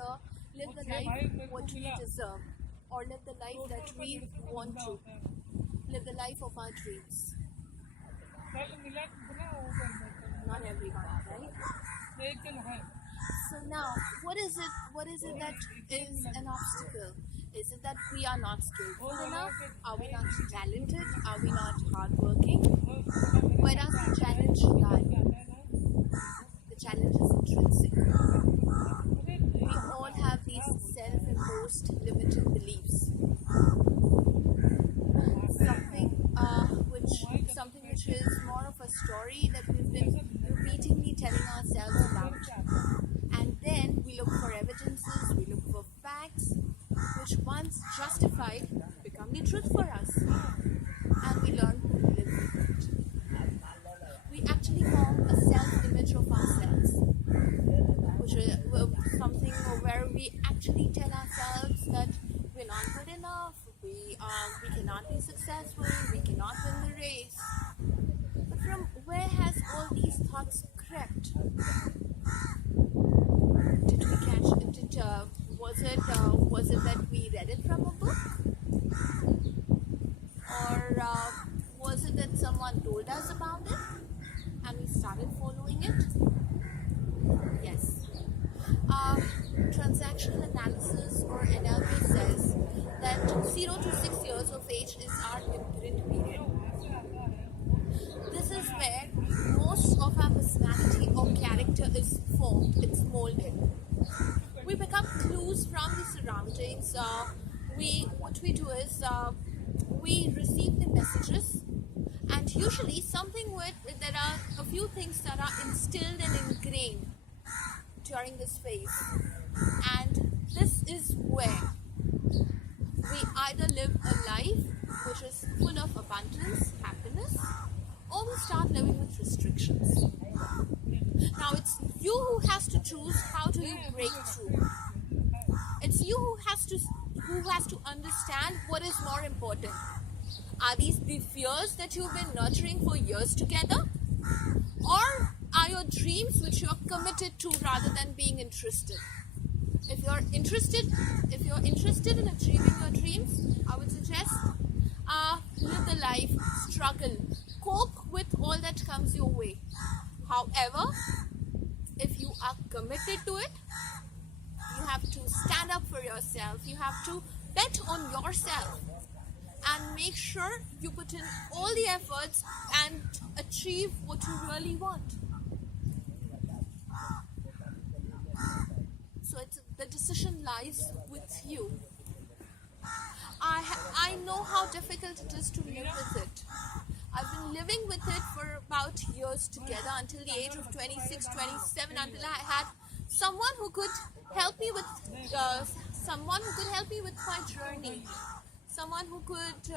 here live the life what we deserve, or live the life that we want to, live the life of our dreams. Not everyone, right? So now, what is it? What is it that is an obstacle? Is it that we are not skillful enough? Are we not talented? Are we not hardworking? Where does the challenge lie? The challenge is intrinsic. We all have these self-imposed limited beliefs. Something which is more of a story that we've been repeatedly telling ourselves about. And then we look for evidences, we look for facts, which once justified become the truth for us. And we learn to live with it. We actually form a self-image of ourselves, which is something where we actually tell ourselves that we're not good enough, we cannot be successful, we cannot win the race. But from where has all these thoughts crept? Did we catch it? Was it that we read it from a book? Or was it that someone told us about it and we started following it? Yes. Transactional analysis or NLP says that 0 to 6 years of age is our imprint period. This is where most of our personality or character is formed, it's molded. We pick up clues from the surroundings. What we do is we receive the messages, and usually there are a few things that are instilled and ingrained during this phase, and this is where we either live a life which is full of abundance, happiness, or we start living with restrictions. Now it's you who has to choose how do you break through. It's you who has to understand what is more important. Are these the fears that you've been nurturing for years together? Or are your dreams which you're committed to rather than being interested? If you're interested in achieving your dreams, I would suggest live the life, struggle, cope with all that comes your way. However, if you are committed to it, you have to stand up for yourself. You have to bet on yourself and make sure you put in all the efforts and achieve what you really want. So the decision lies with you. I know how difficult it is to live with it. I've been living with it for about years together until the age of 26, 27, until I had someone who could help me with my journey, someone who could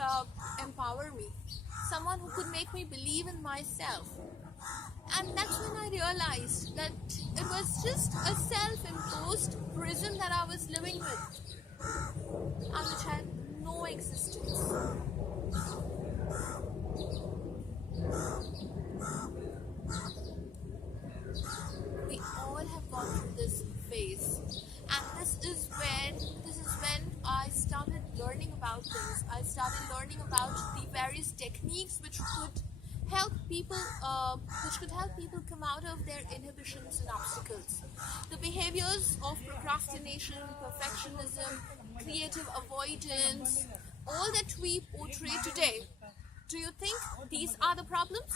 empower me, someone who could make me believe in myself. And that's when I realized that it was just a self-imposed prison that I was living with, and which had no existence. We all have gone through this phase, and this is when I started learning about things. I started learning about the various techniques which could help people come out of their inhibitions and obstacles. The behaviors of procrastination, perfectionism, creative avoidance, all that we portray today. Do you think these are the problems?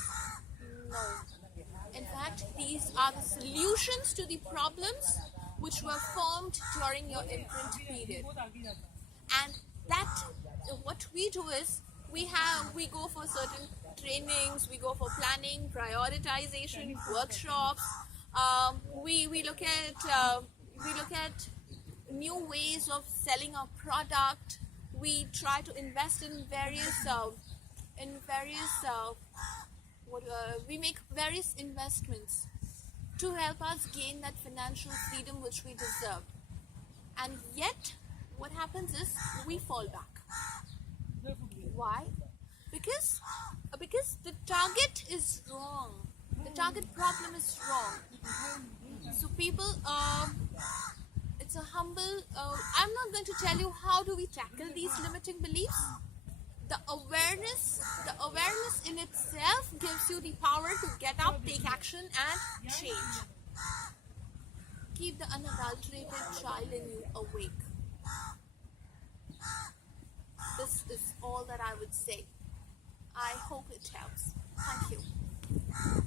No. In fact, these are the solutions to the problems which were formed during your imprint period. And what we do is we go for certain trainings, we go for planning, prioritization, workshops. We look at new ways of selling our product. We try to invest in we make various investments to help us gain that financial freedom which we deserve. And yet, what happens is we fall back. Why? Because the target is wrong. The target problem is wrong. So people, It's a humble. I'm not going to tell you how do we tackle these limiting beliefs. The awareness in itself gives you the power to get up, take action, and change. Keep the unadulterated child in you awake. This is all that I would say. I hope it helps. Thank you.